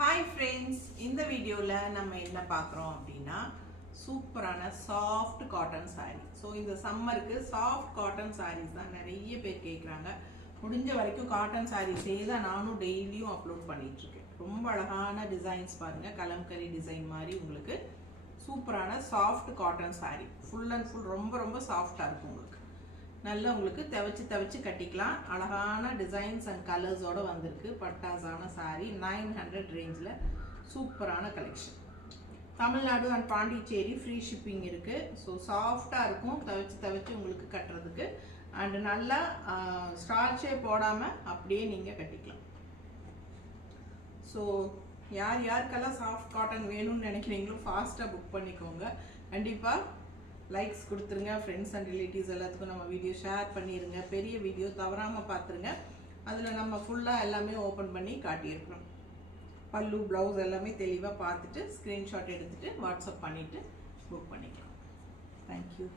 Hi friends, இந்த வீடியோல நம்ம என்ன பார்க்குறோம் அப்படின்னா சூப்பரான சாஃப்ட் காட்டன் saree. ஸோ இந்த சம்மருக்கு சாஃப்ட் காட்டன் sarees தான் நிறைய பேர் கேட்குறாங்க. முடிஞ்ச வரைக்கும் காட்டன் sarees தான் நானும் டெய்லியும் அப்லோட் பண்ணிட்டு இருக்கேன். ரொம்ப அழகான டிசைன்ஸ் பாருங்க, கலம்கரி டிசைன் மாதிரி உங்களுக்கு சூப்பரான soft cotton saree. Full and full ரொம்ப ரொம்ப சாஃப்டாக இருக்கும் உங்களுக்கு. நல்லா உங்களுக்கு தவச்சு கட்டிக்கலாம். அழகான டிசைன்ஸ் அண்ட் கலர்ஸோட வந்திருக்கு. பட்டாசான saree 900 ரேஞ்சில் சூப்பரான collection. Tamil Nadu and Pondicherry free shipping இருக்குது. ஸோ சாஃப்டாக இருக்கும் தவச்சு உங்களுக்கு கட்டுறதுக்கு. அண்ட் நல்லா ஸ்டார்ச்சே போடாமல் அப்படியே நீங்கள் கட்டிக்கலாம். ஸோ யாருக்கெல்லாம் சாஃப்ட் காட்டன் வேணும்னு நினைக்கிறீங்களோ ஃபாஸ்ட்டாக புக் பண்ணிக்கோங்க. கண்டிப்பாக லைக்ஸ் கொடுத்துருங்க. ஃப்ரெண்ட்ஸ் அண்ட் ரிலேட்டிவ்ஸ் எல்லாத்துக்கும் நம்ம வீடியோ ஷேர் பண்ணிடுங்க. பெரிய வீடியோ தவறாமல் பார்த்துருங்க. அதில் நம்ம ஃபுல்லாக எல்லாமே ஓப்பன் பண்ணி காட்டியிருக்கிறோம். பல்லு ப்ளவுஸ் எல்லாமே தெளிவாக பார்த்துட்டு ஸ்க்ரீன்ஷாட் எடுத்துகிட்டு வாட்ஸ்அப் பண்ணிவிட்டு புக் பண்ணிக்கலாம். தேங்க்யூ.